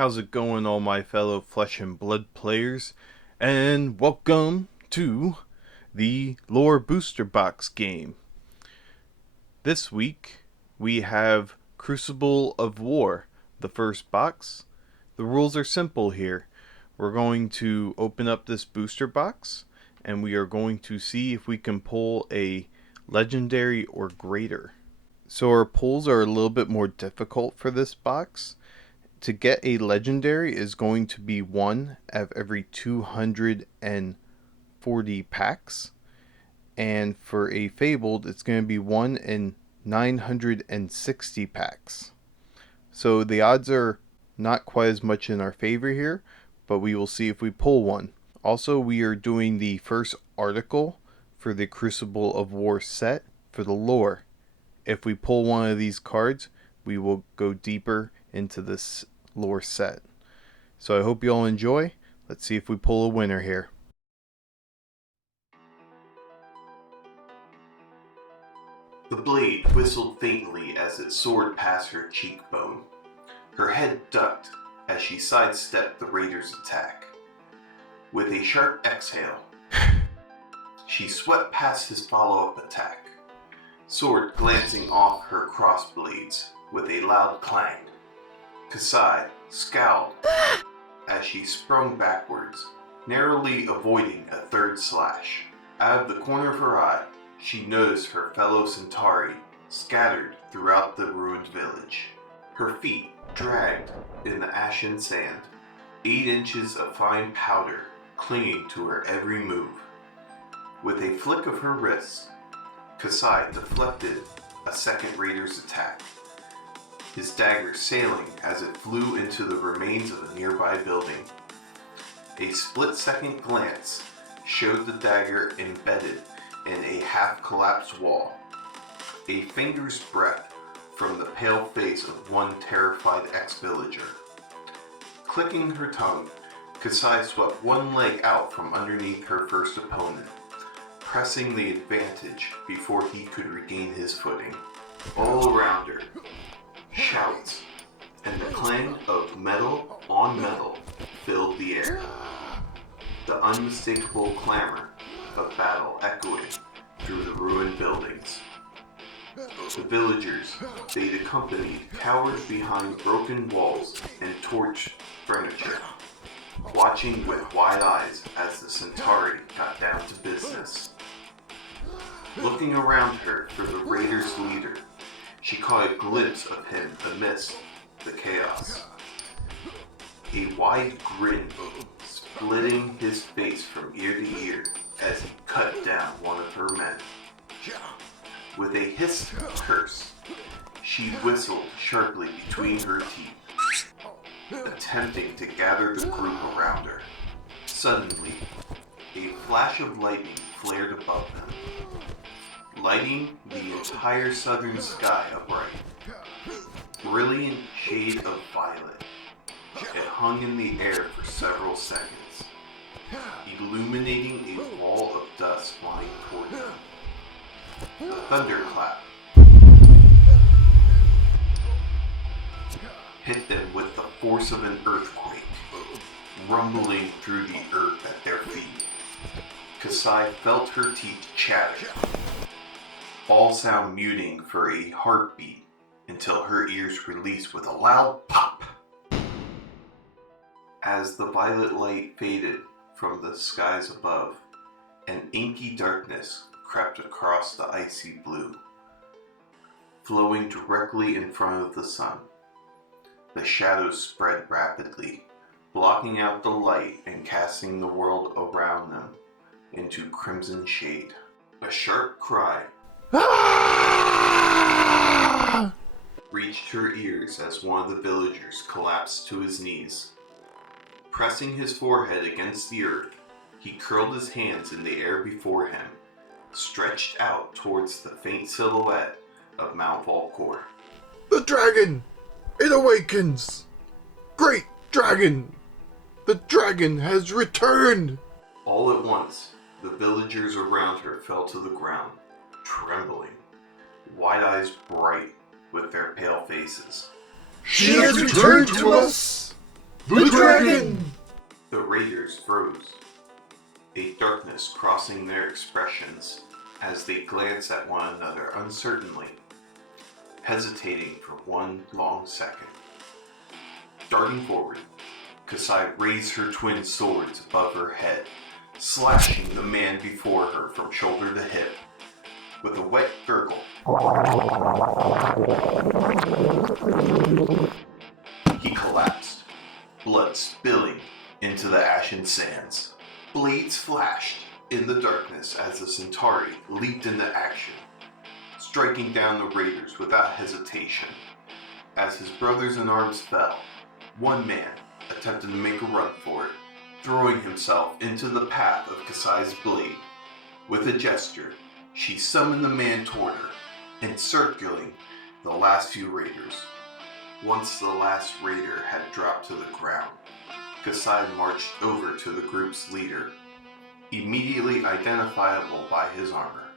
How's it going, all my fellow flesh and blood players? And welcome to the Lore Booster Box game. This week, we have Crucible of War, the first box. The rules are simple here. We're going to open up this booster box, and we are going to see if we can pull a legendary or greater. So our pulls are a little bit more difficult for this box. To get a legendary is going to be one of every 240 packs. And for a fabled, it's going to be one in 960 packs. So the odds are not quite as much in our favor here, but we will see if we pull one. Also, we are doing the first article for the Crucible of War set for the lore. If we pull one of these cards, we will go deeper into this lore set. So I hope you all enjoy. Let's see if we pull a winner here. The blade whistled faintly as it soared past her cheekbone. Her head ducked as she sidestepped the raider's attack. With a sharp exhale, she swept past his follow-up attack, sword glancing off her crossblades with a loud clang. Kasai scowled as she sprung backwards, narrowly avoiding a third slash. Out of the corner of her eye, she noticed her fellow Centauri scattered throughout the ruined village. Her feet dragged in the ashen sand, 8 inches of fine powder clinging to her every move. With a flick of her wrist, Kasai deflected a second raider's attack, his dagger sailing as it flew into the remains of a nearby building. A split-second glance showed the dagger embedded in a half-collapsed wall, a finger's breadth from the pale face of one terrified ex-villager. Clicking her tongue, Kasai swept one leg out from underneath her first opponent, pressing the advantage before he could regain his footing. All around her, shouts and the clang of metal on metal filled the air, the unmistakable clamor of battle echoing through the ruined buildings. The villagers they'd accompanied cowered behind broken walls and torched furniture, watching with wide eyes as the Centauri got down to business. Looking around her for the raiders' leader, she caught a glimpse of him amidst the chaos. A wide grin splitting his face from ear to ear as he cut down one of her men. With a hissed curse, she whistled sharply between her teeth, attempting to gather the group around her. Suddenly, a flash of lightning flared above them, lighting the entire southern sky upright. Brilliant shade of violet, it hung in the air for several seconds, illuminating a wall of dust flying toward them. A thunderclap hit them with the force of an earthquake, rumbling through the earth at their feet. Kasai felt her teeth chatter, all sound muting for a heartbeat until her ears released with a loud pop. As the violet light faded from the skies above, an inky darkness crept across the icy blue, flowing directly in front of the sun. The shadows spread rapidly, blocking out the light and casting the world around them into crimson shade. A sharp cry reached her ears as one of the villagers collapsed to his knees. Pressing his forehead against the earth, he curled his hands in the air before him, stretched out towards the faint silhouette of Mount Volcor. The dragon! It awakens! Great dragon! The dragon has returned! All at once, the villagers around her fell to the ground, trembling, wide eyes bright with their pale faces. She has returned to us! The dragon! The raiders froze, a darkness crossing their expressions as they glanced at one another uncertainly, hesitating for one long second. Darting forward, Kasai raised her twin swords above her head, slashing the man before her from shoulder to hip. With a wet gurgle, he collapsed, blood spilling into the ashen sands. Blades flashed in the darkness as the Centauri leaped into action, striking down the raiders without hesitation. As his brothers in arms fell, one man attempted to make a run for it, throwing himself into the path of Kasai's blade. With a gesture, she summoned the man toward her, encircling the last few raiders. Once the last raider had dropped to the ground, Kasai marched over to the group's leader, immediately identifiable by his armor.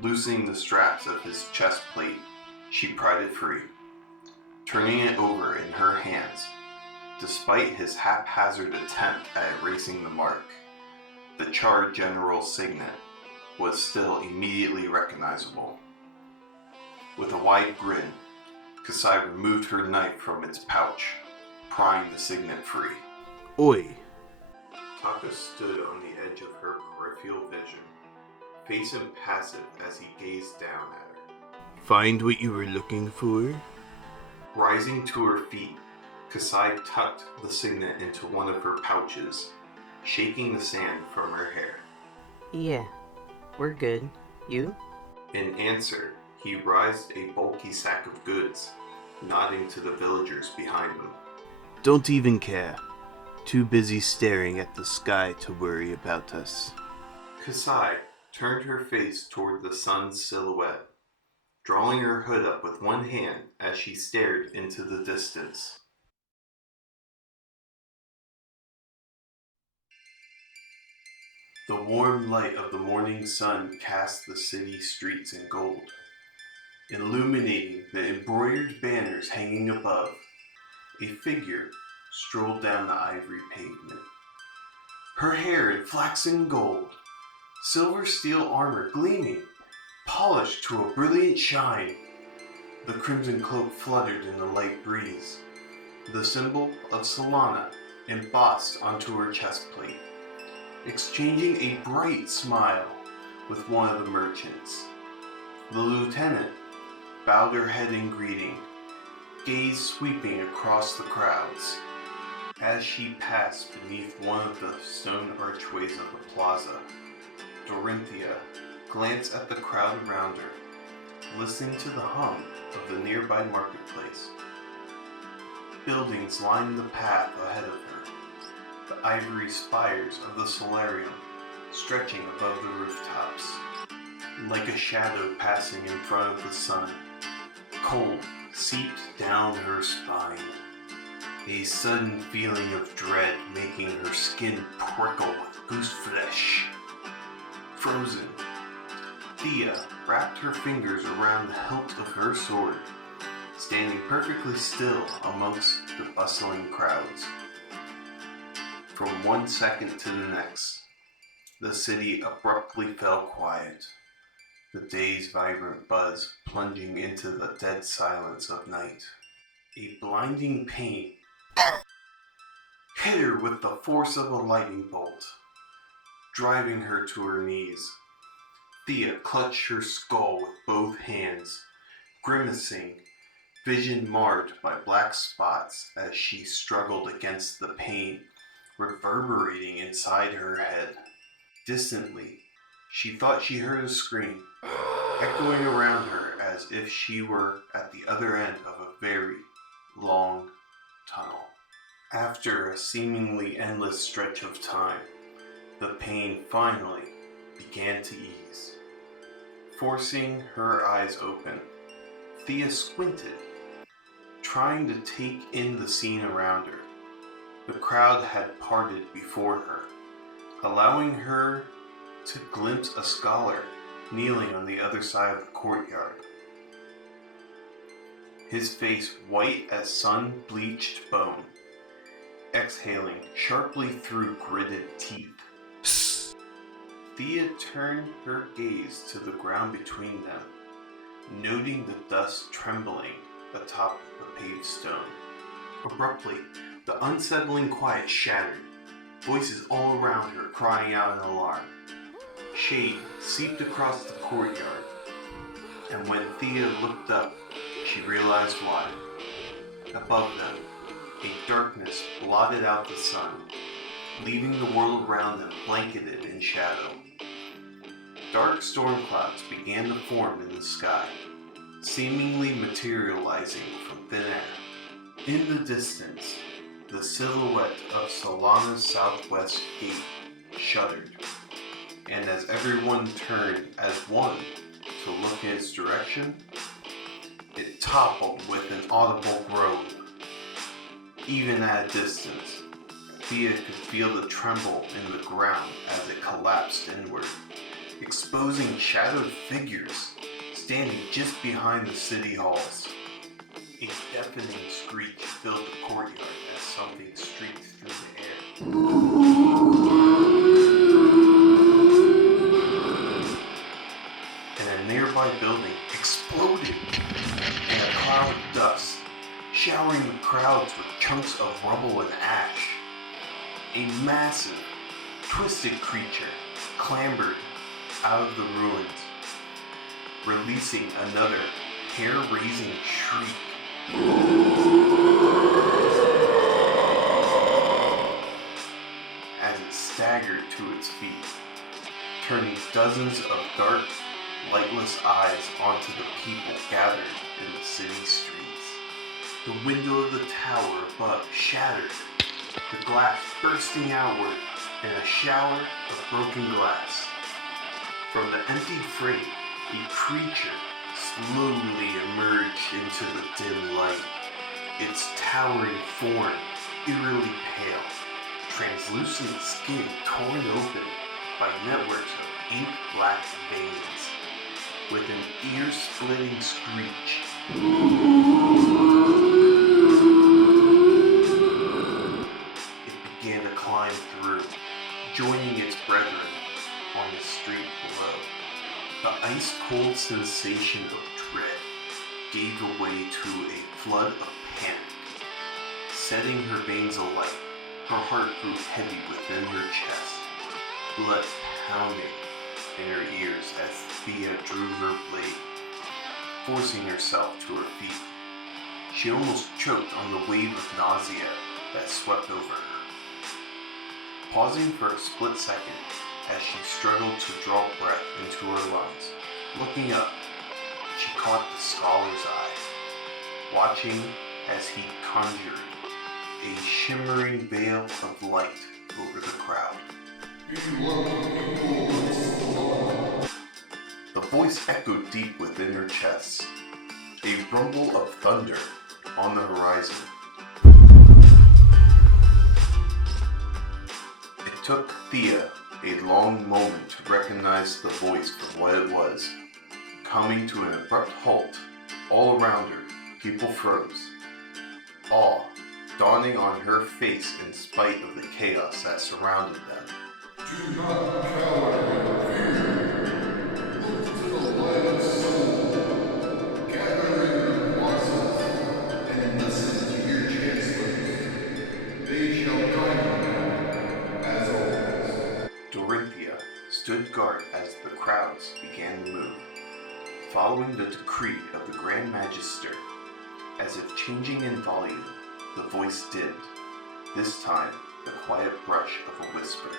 Loosening the straps of his chest plate, she pried it free, turning it over in her hands. Despite his haphazard attempt at erasing the mark, the charred general's signet was still immediately recognizable. With a wide grin, Kasai removed her knife from its pouch, prying the signet free. Oi. Taka stood on the edge of her peripheral vision, face impassive as he gazed down at her. Find what you were looking for? Rising to her feet, Kasai tucked the signet into one of her pouches, shaking the sand from her hair. Yeah, we're good. You? In answer, he raised a bulky sack of goods, nodding to the villagers behind him. Don't even care. Too busy staring at the sky to worry about us. Kasai turned her face toward the sun's silhouette, drawing her hood up with one hand as she stared into the distance. The warm light of the morning sun cast the city streets in gold, illuminating the embroidered banners hanging above. A figure strolled down the ivory pavement, her hair in flaxen gold, silver steel armor gleaming, polished to a brilliant shine. The crimson cloak fluttered in the light breeze, the symbol of Solana embossed onto her chest plate, exchanging a bright smile with one of the merchants. The lieutenant bowed her head in greeting, gaze sweeping across the crowds. As she passed beneath one of the stone archways of the plaza, Dorinthia glanced at the crowd around her, listening to the hum of the nearby marketplace. Buildings lined the path ahead of her, the ivory spires of the solarium stretching above the rooftops, like a shadow passing in front of the sun. Cold seeped down her spine, a sudden feeling of dread making her skin prickle with goose flesh. Frozen, Thea wrapped her fingers around the hilt of her sword, standing perfectly still amongst the bustling crowds. From one second to the next, the city abruptly fell quiet, the day's vibrant buzz plunging into the dead silence of night. A blinding pain hit her with the force of a lightning bolt, driving her to her knees. Thea clutched her skull with both hands, grimacing, vision marred by black spots as she struggled against the pain reverberating inside her head. Distantly, she thought she heard a scream, echoing around her as if she were at the other end of a very long tunnel. After a seemingly endless stretch of time, the pain finally began to ease. Forcing her eyes open, Thea squinted, trying to take in the scene around her. The crowd had parted before her, allowing her to glimpse a scholar kneeling on the other side of the courtyard. His face white as sun-bleached bone, exhaling sharply through gritted teeth. Thea turned her gaze to the ground between them, noting the dust trembling atop the paved stone. Abruptly, the unsettling quiet shattered, voices all around her crying out in alarm. Shade seeped across the courtyard, and when Thea looked up, she realized why. Above them, a darkness blotted out the sun, leaving the world around them blanketed in shadow. Dark storm clouds began to form in the sky, seemingly materializing from thin air. In the distance, the silhouette of Solana's southwest gate shuddered, and as everyone turned as one to look in its direction, it toppled with an audible groan. Even at a distance, Thea could feel the tremble in the ground as it collapsed inward, exposing shadowed figures standing just behind the city halls. A deafening screech filled the courtyard as something streaked through the air. And a nearby building exploded in a cloud of dust, showering the crowds with chunks of rubble and ash. A massive, twisted creature clambered out of the ruins, releasing another hair-raising shriek. As it staggered to its feet, turning dozens of dark, lightless eyes onto the people gathered in the city streets. The window of the tower above shattered, the glass bursting outward in a shower of broken glass. From the empty frame, a creature slowly emerged into the dim light, its towering form eerily pale, translucent skin torn open by networks of ink-black veins. With an ear-splitting screech, it began to climb through, joining its brethren on the street below. The ice-cold sensation of dread gave way to a flood of panic. Setting her veins alight, her heart grew heavy within her chest, blood pounding in her ears as Thea drew her blade, forcing herself to her feet. She almost choked on the wave of nausea that swept over her. Pausing for a split second as she struggled to draw breath into her lungs, looking up, she caught the scholar's eye, watching as he conjured a shimmering veil of light over the crowd. The voice echoed deep within her chest, a rumble of thunder on the horizon. It took Thea a long moment to recognize the voice for what it was. Coming to an abrupt halt, all around her, people froze. Awe dawning on her face in spite of the chaos that surrounded them. Do not cower in fear. Look to the light of soul. Gather in your losses and listen to your chancellors. They shall guide you, as always. Dorinthia stood guard as the crowds began to move, following the decree of the Grand Magister. As if changing in volume, the voice dimmed, this time the quiet brush of a whisper.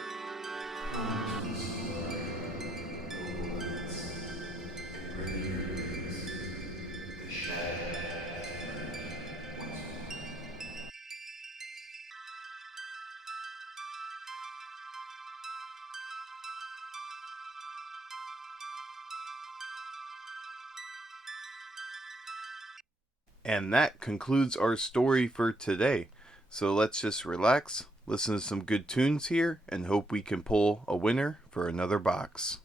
And that concludes our story for today. So let's just relax, listen to some good tunes here, and hope we can pull a winner for another box.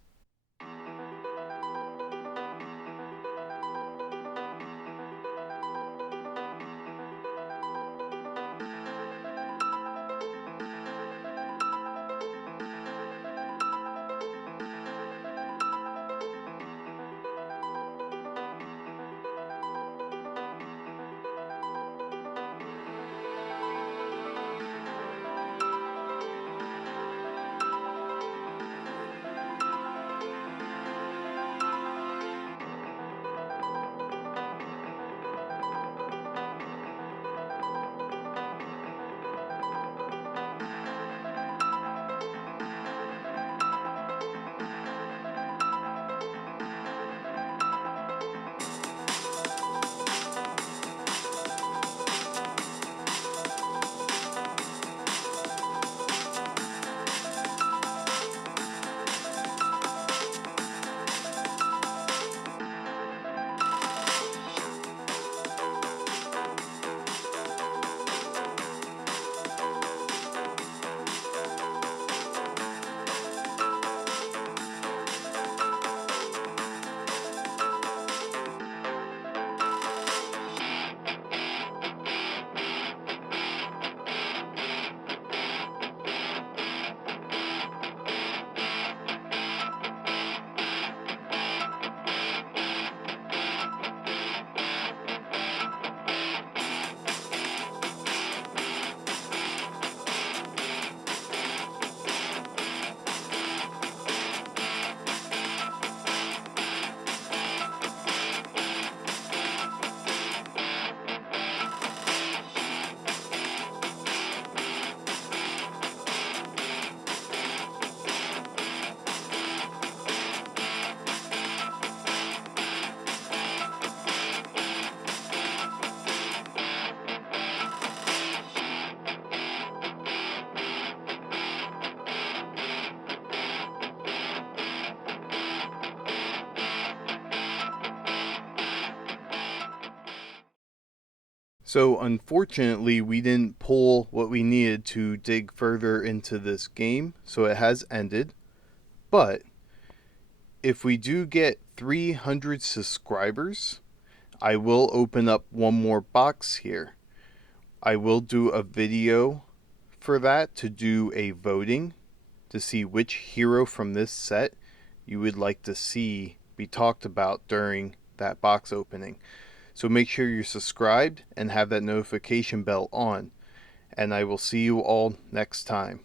So unfortunately, we didn't pull what we needed to dig further into this game, so it has ended. But if we do get 300 subscribers, I will open up one more box here. I will do a video for that to do a voting to see which hero from this set you would like to see be talked about during that box opening. So make sure you're subscribed and have that notification bell on. And I will see you all next time.